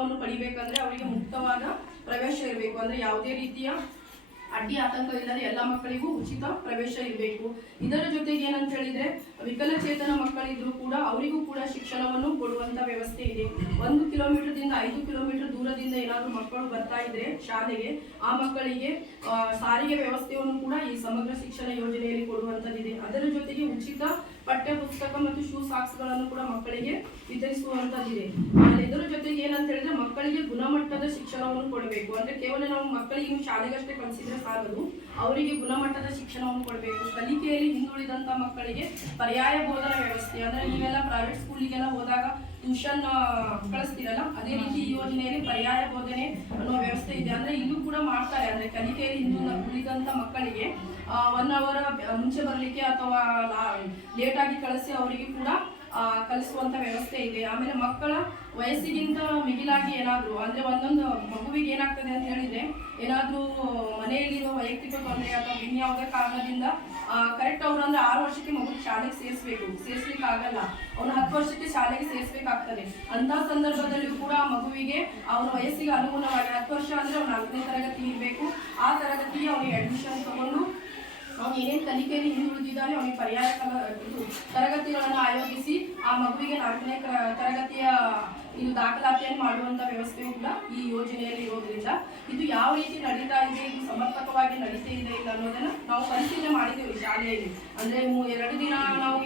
ಶಿಕ್ಷಣವನ್ನು ಪಡಿಬೇಕಂದ್ರೆ ಅವರಿಗೆ ಮುಕ್ತವಾದ ಪ್ರವೇಶ ಇರಬೇಕು. ಅಂದ್ರೆ ಯಾವುದೇ ರೀತಿಯ ಅಡ್ಡಿ ಆತಂಕ ಇಲ್ಲದೆ ಎಲ್ಲ ಮಕ್ಕಳಿಗೂ ಉಚಿತ ಪ್ರವೇಶ ಇರಬೇಕು. ಇದರ ಜೊತೆಗೆ ಏನಂತ ಹೇಳಿದ್ರೆ ವಿಕಲಚೇತನ ಮಕ್ಕಳಿದ್ರು ಕೂಡ ಅವರಿಗೂ ಕೂಡ ಶಿಕ್ಷಣವನ್ನು ಕೊಡುವಂತ ವ್ಯವಸ್ಥೆ ಇದೆ. 1 ಕಿಲೋಮೀಟರ್ದಿಂದ 5 ಕಿಲೋಮೀಟರ್ ದೂರದಿಂದ ಏನಾದರೂ ಮಕ್ಕಳು ಬರ್ತಾ ಇದ್ರೆ ಶಾಲೆಗೆ, ಆ ಮಕ್ಕಳಿಗೆ ಸಾರಿಗೆ ವ್ಯವಸ್ಥೆಯನ್ನು ಕೂಡ ಈ ಸಮಗ್ರ ಶಿಕ್ಷಣ ಯೋಜನೆಯಲ್ಲಿ ಕೊಡುವಂತದ್ದಿದೆ. ಅದರ ಜೊತೆಗೆ ಉಚಿತ ಪಠ್ಯ ಪುಸ್ತಕ ಮತ್ತು ಶೂ ಸಾಕ್ಸ್ಗಳನ್ನು ಕೂಡ ಮಕ್ಕಳಿಗೆ ವಿತರಿಸುವಂತದ್ದಿದೆ. ಇದರ ಜೊತೆಗೆ ಏನಂತ ಹೇಳಿದ್ರೆ ಮಕ್ಕಳಿಗೆ ಗುಣಮಟ್ಟದ ಶಿಕ್ಷಣವನ್ನು ಕೊಡಬೇಕು. ಅಂದ್ರೆ ಕೇವಲ ನಾವು ಮಕ್ಕಳಿಗೆ ಶಾಲೆಗಷ್ಟೇ ಕಲಿಸಿದ್ರೆ ಸಾಲದು, ಅವರಿಗೆ ಗುಣಮಟ್ಟದ ಶಿಕ್ಷಣವನ್ನು ಕೊಡಬೇಕು. ಕಲಿಕೆಯಲ್ಲಿ ಹಿಂದುಳಿದಂತ ಮಕ್ಕಳಿಗೆ ಪರ್ಯಾಯ ಬೋಧನಾ ವ್ಯವಸ್ಥೆ, ಅಂದ್ರೆ ನೀವೆಲ್ಲ ಪ್ರೈವೇಟ್ ಸ್ಕೂಲಿಗೆಲ್ಲ ಹೋದಾಗ ಟ್ಯೂಷನ್ ಕಳಿಸ್ತೀರಲ್ಲ, ಅದೇ ರೀತಿ ಈ ಯೋಜನೆಯಲ್ಲಿ ಪರ್ಯಾಯ ಬೋಧನೆ ಅನ್ನೋ ವ್ಯವಸ್ಥೆ ಇದೆ. ಅಂದ್ರೆ ಇಲ್ಲೂ ಕೂಡ ಮಾಡ್ತಾರೆ. ಅಂದ್ರೆ ಕಲಿಕೆಯಲ್ಲಿ ಹಿಂದುಳಿದಂತ ಮಕ್ಕಳಿಗೆ 1 ಅವರ್ ಮುಂಚೆ ಬರಲಿಕ್ಕೆ ಅಥವಾ ಲೇಟ್ ಆಗಿ ಕಳಿಸಿ ಅವರಿಗೆ ಕೂಡ ಕಲಿಸುವಂತ ವ್ಯವಸ್ಥೆ ಇದೆ. ಆಮೇಲೆ ಮಕ್ಕಳ ವಯಸ್ಸಿಗಿಂತ ಮಿಗಿಲಾಗಿ ಏನಾದ್ರು ಅಂದ್ರೆ ಒಂದೊಂದು ಮಗುವಿಗೆ ಏನಾಗ್ತದೆ ಅಂತ ಹೇಳಿದ್ರೆ ಏನಾದ್ರೂ ಮನೆಯಲ್ಲಿರೋ ವೈಯಕ್ತಿಕ ತೊಂದರೆ ಅಥವಾ ಇನ್ಯಾವುದೇ ಕಾರಣದಿಂದ ಕರೆಕ್ಟ್ ಅವ್ರು ಅಂದ್ರೆ 6 ವರ್ಷಕ್ಕೆ ಮಗು ಶಾಲೆಗೆ ಸೇರಿಸ್ಲಿಕ್ಕೆ ಆಗಲ್ಲ, ಅವ್ನು 10 ವರ್ಷಕ್ಕೆ ಶಾಲೆಗೆ ಸೇರಿಸಬೇಕಾಗ್ತದೆ. ಅಂತ ಸಂದರ್ಭದಲ್ಲಿಯೂ ಕೂಡ ಮಗುವಿಗೆ ಅವನ ವಯಸ್ಸಿಗೆ ಅನುಗುಣವಾಗಿ 10 ವರ್ಷ ಅಂದ್ರೆ ಅವ್ನು 4ನೇ ತರಗತಿ ಇರಬೇಕು. ಆ ತರಗತಿಗೆ ಅವನಿಗೆ ಅಡ್ಮಿಷನ್ ತಗೊಂಡು ಅವನು ಏನೇನು ಕಲಿಕೆಯಲ್ಲಿ ಹಿಂದುಳಿದಿದ್ದಾನೆ ಅವನಿಗೆ ಪರ್ಯಾಯ ತರಗತಿಗಳನ್ನು ಆಯೋಜಿಸಿ ಆ ಮಗುವಿಗೆ 4ನೇ ತರಗತಿಯ ಇದು ದಾಖಲಾತಿಯನ್ನು ಮಾಡುವಂತ ವ್ಯವಸ್ಥೆಯು ಕೂಡ ಈ ಯೋಜನೆಯಲ್ಲಿ ಇರೋದ್ರಿಂದ ಇದು ಯಾವ ರೀತಿ ನಡೀತಾ ಇದೆ, ಇದು ಸಮರ್ಪಕವಾಗಿ ನಡೀತಾ ಇದೆ ಇಲ್ಲ ಅನ್ನೋದನ್ನ ನಾವು ಪರಿಶೀಲನೆ ಮಾಡಿದ್ದೇವೆ ಶಾಲೆಯಲ್ಲಿ. ಅಂದ್ರೆ 2 ದಿನ ನಾವು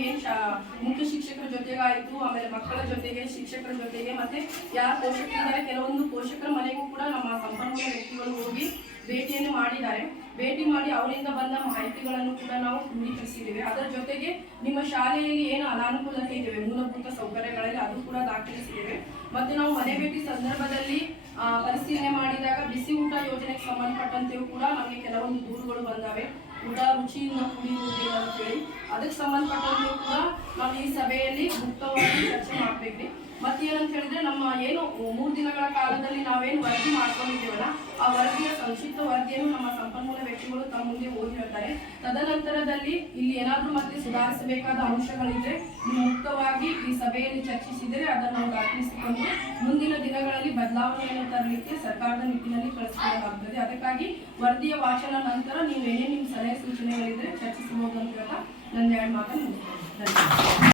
ಮುಖ್ಯ ಶಿಕ್ಷಕರ ಜೊತೆಗಾಯಿತು, ಆಮೇಲೆ ಮಕ್ಕಳ ಜೊತೆಗೆ ಶಿಕ್ಷಕರ ಜೊತೆಗೆ ಮತ್ತೆ ಯಾರು ಪೋಷಕರಿದ್ದಾರೆ ಕೆಲವೊಂದು ಪೋಷಕರ ಮನೆಗೂ ಕೂಡ ನಮ್ಮ ಸಂಪನ್ಮೂಲ ವ್ಯಕ್ತಿಗಳು ಹೋಗಿ ಭೇಟಿಯನ್ನು ಮಾಡಿದ್ದಾರೆ. ಭೇಟಿ ಮಾಡಿ ಅವರಿಂದ ಬಂದ ಮಾಹಿತಿಗಳನ್ನು ಕೂಡ ನಾವು ಕ್ರೋಢೀಕರಿಸಿದ್ದೇವೆ. ಅದರ ಜೊತೆಗೆ ನಿಮ್ಮ ಶಾಲೆಯಲ್ಲಿ ಏನು ಅನಾನುಕೂಲತೆ ಇದ್ದೇವೆ ಮೂಲಭೂತ ಸೌಕರ್ಯಗಳಲ್ಲಿ ಅದು ಕೂಡ ದಾಖಲಿಸಿದ್ದೇವೆ. ಮತ್ತೆ ನಾವು ಮನೆ ಭೇಟಿ ಸಂದರ್ಭದಲ್ಲಿ ಪರಿಶೀಲನೆ ಮಾಡಿದಾಗ ಬಿಸಿ ಊಟ ಯೋಜನೆಗೆ ಸಂಬಂಧಪಟ್ಟಂತೆಯೂ ಕೂಡ ನಮಗೆ ಕೆಲವೊಂದು ದೂರುಗಳು ಬಂದಾವೆ. ಊಟ ರುಚಿಯಿಂದ ಕೂಡಿರುವುದಿಲ್ಲ ಅಂತೇಳಿ ಅದಕ್ಕೆ ಸಂಬಂಧಪಟ್ಟಂತೆಯೂ ಕೂಡ ನಾವು ಈ ಸಭೆಯಲ್ಲಿ ಮುಕ್ತವಾಗಿ ಚರ್ಚೆ ಮಾಡ್ಬೇಕ್ರಿ. ಮತ್ತೇನಂತ ಹೇಳಿದ್ರೆ ನಮ್ಮ ಏನು 3 ದಿನಗಳ ಕಾಲದಲ್ಲಿ ನಾವೇನು ವರದಿ ಮಾಡ್ಕೊಂಡಿದ್ದೇವಲ್ಲ ಆ ವರದಿಯ ಸಂಕ್ಷಿಪ್ತ ವರದಿಯನ್ನು ನಮ್ಮ ಸಂಪನ್ಮೂಲ ವ್ಯಕ್ತಿಗಳು ತಮ್ಮ ಮುಂದೆ ಓದಿ ಹೇಳ್ತಾರೆ. ತದನಂತರದಲ್ಲಿ ಇಲ್ಲಿ ಏನಾದರೂ ಮತ್ತೆ ಸುಧಾರಿಸಬೇಕಾದ ಅಂಶಗಳಿದ್ರೆ ಮುಕ್ತವಾಗಿ ಈ ಸಭೆಯಲ್ಲಿ ಚರ್ಚಿಸಿದರೆ ಅದನ್ನು ನಾವು ದಾಖಲಿಸಿಕೊಂಡು ಮುಂದಿನ ದಿನಗಳಲ್ಲಿ ಬದಲಾವಣೆಯನ್ನು ತರಲಿಕ್ಕೆ ಸರ್ಕಾರದ ನಿಟ್ಟಿನಲ್ಲಿ ಕಳಿಸಿಕೊಳ್ಳಲಾಗುತ್ತದೆ. ಅದಕ್ಕಾಗಿ ವರದಿಯ ವಾಚನ ನಂತರ ನೀವು ಏನೇ ನಿಮ್ಮ ಸಲಹೆ ಸೂಚನೆಗಳಿದ್ರೆ ಚರ್ಚಿಸಬಹುದು ಅಂತ ಹೇಳ್ತಾ ನನ್ನ 2 ಮಾತನ್ನು ಮುಗಿಸ್ತೇನೆ. ಧನ್ಯವಾದ.